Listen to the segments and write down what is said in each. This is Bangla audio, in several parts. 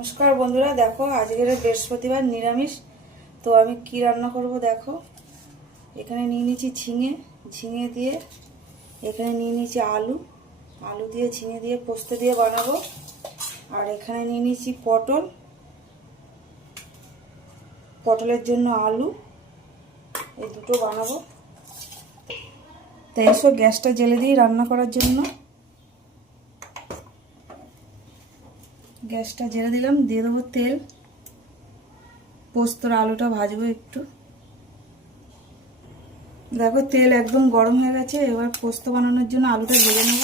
নমস্কার বন্ধুরা, দেখো আজকের বৃহস্পতিবার নিরামিষ। তো আমি কি রান্না করব দেখো। এখানে নিয়ে নিয়েছি ঝিঙে ঝিঙে দিয়ে এখানে নিয়ে নিয়েছি আলু। আলু দিয়ে, ঝিঙে দিয়ে পোস্ত দিয়ে বানাবো। আর এখানে নিয়ে নিয়েছি পটল। পটলের জন্য আলু। এই দুটো বানাবো। তাই এসো গ্যাসটা জেলে দিই রান্না করার জন্য। গ্যাসটা জেলে দিলাম, দিয়ে দেবো তেল। পোস্তর আলুটা ভাজবো একটু। দেখো তেল একদম গরম হয়ে গেছে, এবার পোস্ত বানানোর জন্য আলুটা ভেজে নেব।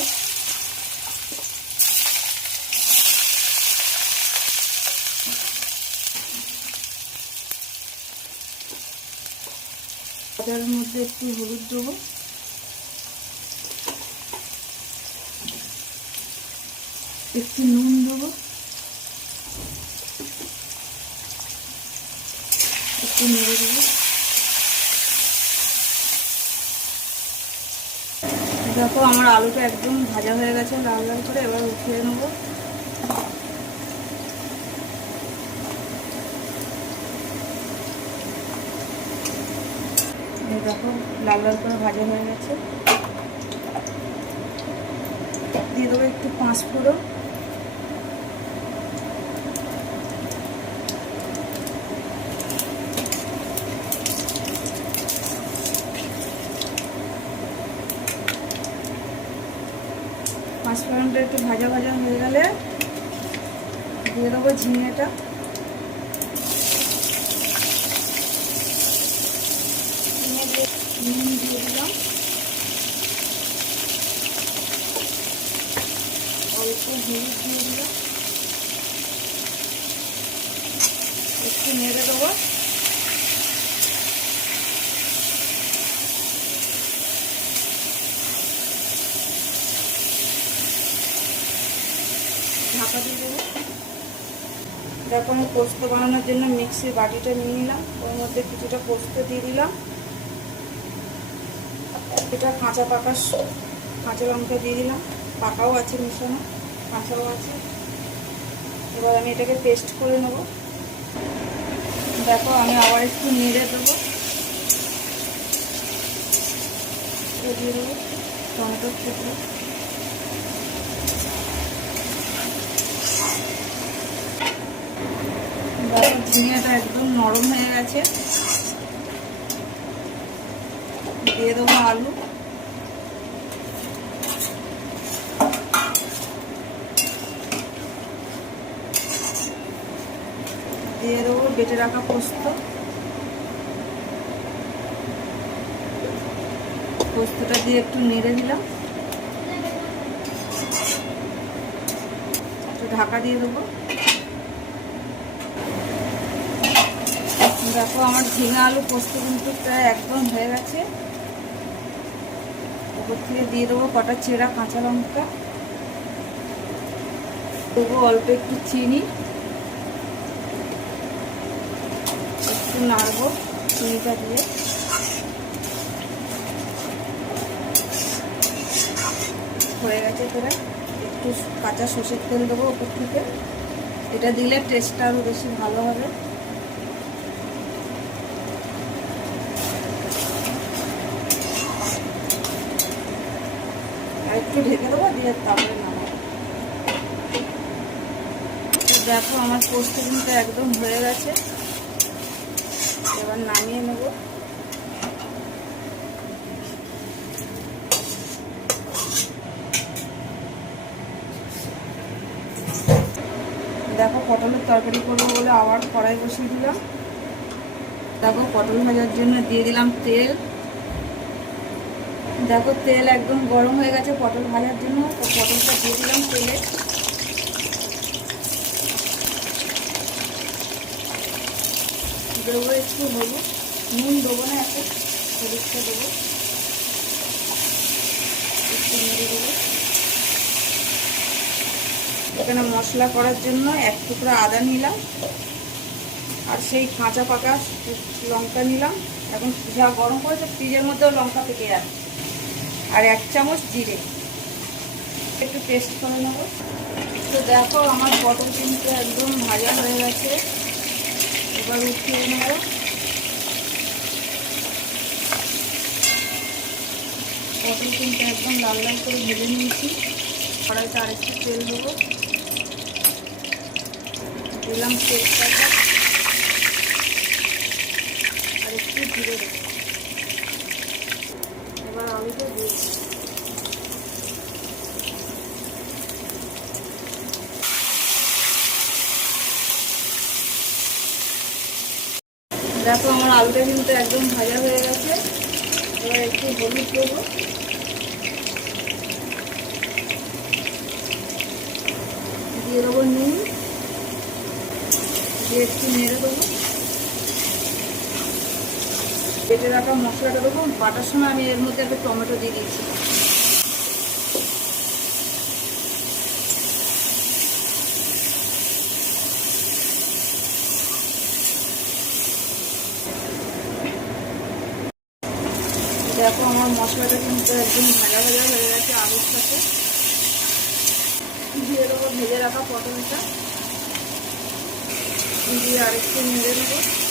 ভাজার মধ্যে একটু হলুদ দেবো। একটু নুন দেবো। একটু দেবো দেখো, আমার আলুটা একদম ভাজা হয়ে গেছে, লাল লাল করে এবার উঠিয়ে নেব। দেখো, লাল লাল করে ভাজা হয়ে গেছে। দিয়ে দেবো একটু পাঁচ ফোড়ন। পাঁচফোড়নটা একটু ভাজা ভাজা হয়ে গেলে দিয়ে দেবো ঝিঙেটা। নুন দিয়ে দিলাম। অল্প হলুদ দিয়ে দিলাম। একটু নেড়ে দেবো। ঢাকা দিয়ে দেবো। দেখো আমি পোস্ত বানানোর জন্য মিক্সির বাটিটা নিয়ে নিলাম। ওর মধ্যে কিছুটা পোস্ত দিয়ে দিলাম। এটা কাঁচা পাকা কাঁচা লঙ্কা দিয়ে দিলাম। পাকাও আছে মিশানো, কাঁচাও আছে। এবার আমি এটাকে পেস্ট করে নেব। দেখো আমি আবার একটু নেড়ে দেবো। দিয়ে দেবো। টমেটোর টুকরো দেখো ঝিঙেটা একদম নরম হয়ে গেছে। দিয়ে দেবো আলু। দিয়ে দেবো বেটে রাখা পোস্ত। পোস্তটা দিয়ে একটু নেড়ে দিলাম। ঢাকা দিয়ে দেবো। দেখো, আমার ঝিঙে আলু পোস্ত কিন্তু প্রায় একদম হয়ে গেছে। ওপর থেকে দিয়ে দেবো কটা চেরা কাঁচা লঙ্কা। দেবো অল্প একটু চিনি। একটু নাড়বো চিনিটা দিয়ে। হয়ে গেছে তোরা একটু কাঁচা সর্ষের তেল দেবো ওপর থেকে। এটা দিলে টেস্টটা আরও বেশি ভালো হবে আর একটু ঢেকে দেবো, দিয়ে তারপরে দেখো আমার পোস্ত কিন্তু একদম হয়ে গেছে। এবার নামিয়ে নেব। দেখো পটলের তরকারি করব বলে আবার কড়াই বসিয়ে দিলাম। দেখো পটল ভাজার জন্য দিয়ে দিলাম তেল। দেখো, তেল একদম গরম হয়ে গেছে পটল ভাজার জন্য। তো পটলটা দিয়ে দিলাম তেলে। দেবো একটু হলুদ। নুন দেবো না এত, হলুদটা দেবো। একটু নেড়ে দেবো। এখানে মশলা করার জন্য এক টুকরো আদা নিলাম। আর সেই কাঁচা পাকা লঙ্কা নিলাম। এখন যা গরম করেছে ফ্রিজের মধ্যেও লঙ্কা পেকে যাচ্ছে। আর এক চামচ জিরে। একটু পেস্ট করে নেব। তো দেখো, আমার পটল কিন্তু একদম ভাজা হয়ে গেছে। এবার উঠিয়ে নেব। পটল কিন্তু একদম লাল লাল করে ভেজে নিয়েছি। কড়াইতে আরেকটু তেল দেবো। দিলাম তেজপাতা। আর একটু জিরে দেবো। দেখো, আমার আলুটা কিন্তু একদম ভাজা হয়ে গেছে। এবার একটু হলুদ দেবো। দিয়ে দেবো নুন। দিয়ে একটু নেড়ে দেবো। বেটে রাখা মশলাটা দেবো। বাটার সময় আমি এর মধ্যে একটা টমেটো দিয়ে দিয়েছি দেখো, আমার মশলাটা কিন্তু একদম ভাজা ভাজা হয়ে গেছে আলুর সাথে। দিয়ে দেবো, ভেজে রাখা পটলটা। দিয়ে আরেকটু নেড়ে নেব।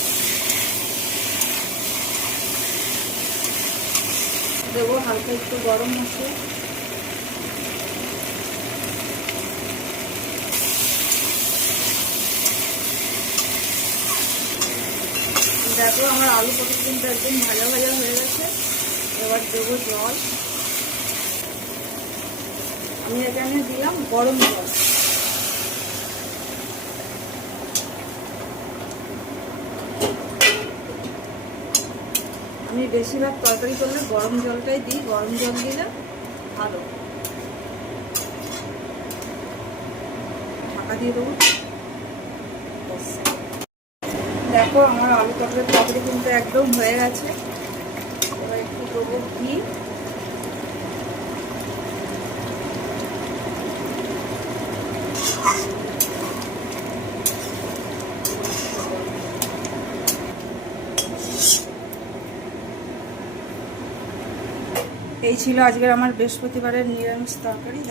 দেবো, হালকা একটু গরম মশলা দেখো, আমার আলু পটল কিন্তু একদম ভাজা ভাজা হয়ে গেছে। এবার দেবো জল। আমি এখানে দিলাম গরম জল। আমি বেশিরভাগ তরকারি করলে গরম জলটাই দিই, গরম জল দিলে ভালো। ঢাকা দিয়ে দেবো। দেখো, আমার আলু তরকারি তরকারি কিন্তু একদম হয়ে গেছে। এবার একটু দেবো ঘি। এই ছিল আজকের আমার বৃহস্পতিবারের নিরামিষ তরকারি।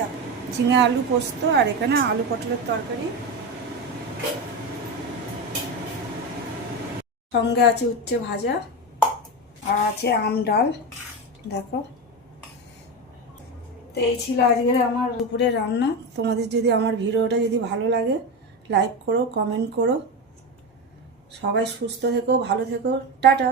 ঝিঙে আলু পোস্ত আর এখানে আলু পটলের তরকারি। সঙ্গে আছে উচ্ছে ভাজা আর আছে আম ডাল। দেখো। তো এই ছিল আজকের আমার দুপুরের রান্না। তোমাদের যদি আমার ভিডিওটা যদি ভালো লাগে লাইক করো কমেন্ট করো। সবাই সুস্থ থেকো, ভালো থেকো। টাটা।